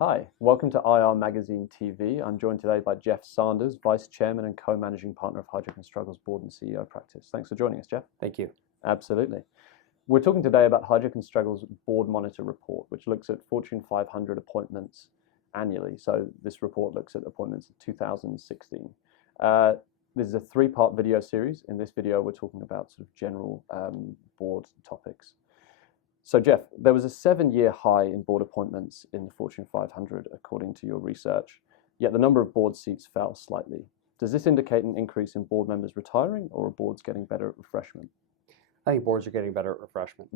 Hi, welcome to IR Magazine TV. I'm joined today by Jeff Sanders, Vice Chairman and Co-Managing Partner of Heidrick Struggles Board and CEO Practice. Thanks for joining us, Jeff. Thank you. Absolutely. We're talking today about Heidrick Struggles Board Monitor Report, which looks at Fortune 500 appointments annually. So this report looks at appointments of 2016. This is a three-part video series. In this video, we're talking about sort of general board topics. So Jeff, there was a 7-year high in board appointments in the Fortune 500, according to your research, yet the number of board seats fell slightly. Does this indicate an increase in board members retiring, or are boards getting better at refreshment? I think boards are getting better at refreshment.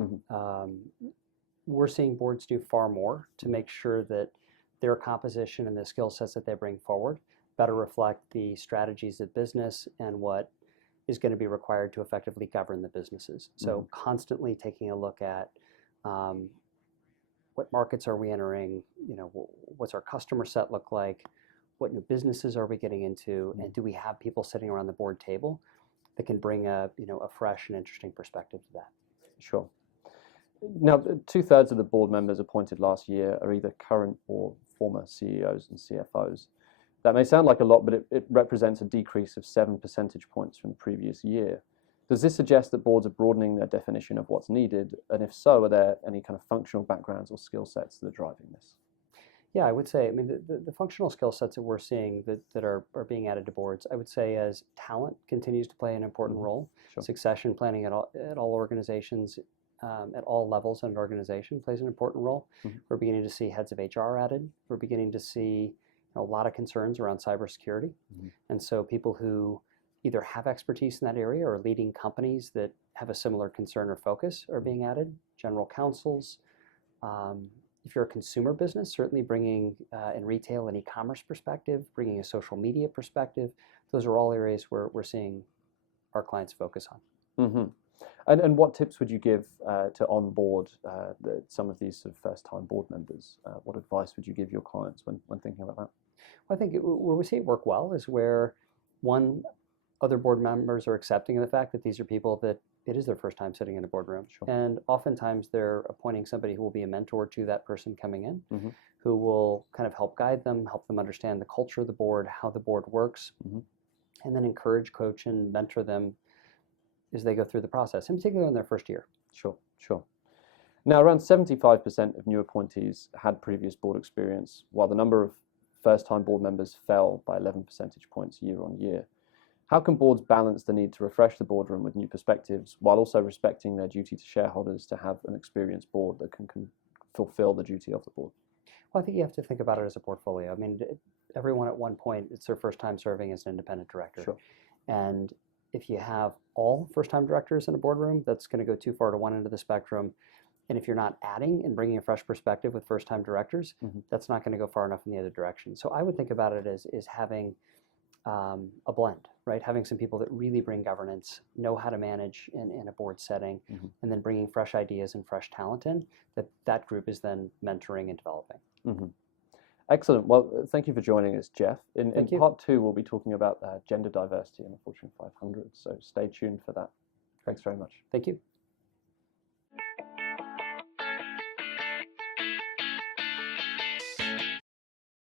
We're seeing boards do far more to make sure that their composition and the skill sets that they bring forward better reflect the strategies of business and what is going to be required to effectively govern the businesses. So constantly taking a look at what markets are we entering, what's our customer set look like, what new businesses are we getting into, and do we have people sitting around the board table that can bring a fresh and interesting perspective to that. Sure. Now, 2/3 of the board members appointed last year are either current or former CEOs and CFOs. That may sound like a lot, but it represents a decrease of 7 percentage points from the previous year. Does this suggest that boards are broadening their definition of what's needed? And if so, are there any kind of functional backgrounds or skill sets that are driving this? Yeah, I would say, the functional skill sets that we're seeing that are being added to boards, I would say as talent continues to play an important role. Sure. Succession planning at all organizations, at all levels in an organization plays an important role. We're beginning to see heads of HR added. We're beginning to see a lot of concerns around cybersecurity. And so people who either have expertise in that area or leading companies that have a similar concern or focus are being added. General counsels. If you're a consumer business, certainly bringing in retail and e-commerce perspective, bringing a social media perspective, those are all areas where we're seeing our clients focus on. And what tips would you give to onboard some of these sort of first-time board members? What advice would you give your clients when thinking about that? Well, I think where we see it work well is where other board members are accepting of the fact that these are people that it is their first time sitting in a boardroom. Sure. And oftentimes they're appointing somebody who will be a mentor to that person coming in, who will kind of help guide them, help them understand the culture of the board, how the board works, and then encourage, coach, and mentor them as they go through the process, in particular in their first year. Sure. Now, around 75% of new appointees had previous board experience, while the number of first-time board members fell by 11 percentage points year on year. How can boards balance the need to refresh the boardroom with new perspectives while also respecting their duty to shareholders to have an experienced board that can fulfill the duty of the board? Well, I think you have to think about it as a portfolio. Everyone at one point, it's their first time serving as an independent director. Sure. And if you have all first-time directors in a boardroom, that's going to go too far to one end of the spectrum. And if you're not adding and bringing a fresh perspective with first-time directors, that's not going to go far enough in the other direction. So I would think about it as having a blend, right? Having some people that really bring governance, know how to manage in a board setting, and then bringing fresh ideas and fresh talent in, that group is then mentoring and developing. Excellent. Well, thank you for joining us, Jeff. In Thank you. part 2, we'll be talking about gender diversity in the Fortune 500, so stay tuned for that. Thanks very much. Thank you.